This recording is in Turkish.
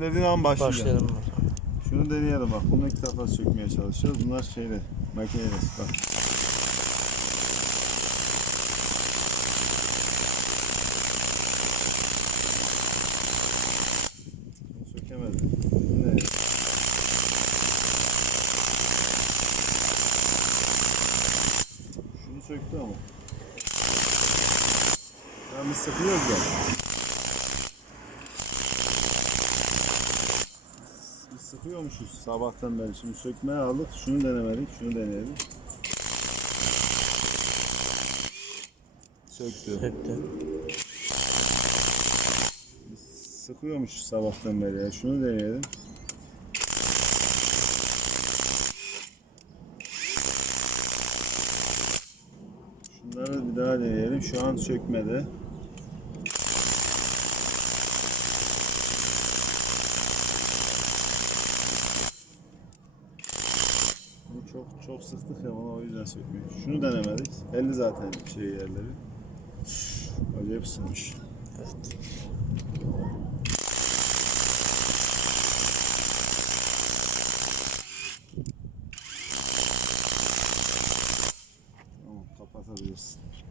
Dediğin an. Başlayalım. o zaman. Şunu deneyelim bak. Bunu ilk defa sökmeye çalışıyoruz. Bunlar şeyle, makineyle. Bak. Ne? Şunu söktü ama. Ya biz sıkıyoruz ya. Sıkıyormuşuz sabahtan beri. Şimdi sökmeye aldık. Şunu denemedik. Şunu deneyelim. Söktü. Söktü. Sıkıyormuşuz sabahtan beri ya. Şunu deneyelim. Şunları bir daha deneyelim. Şu an sökmedi. Çok çok sıktık ya ona o yüzden sökmüyor. Şunu denemedik. 50 zaten şey yerleri. Acayip ısınmış. Evet. Tamam kapatabilirsin.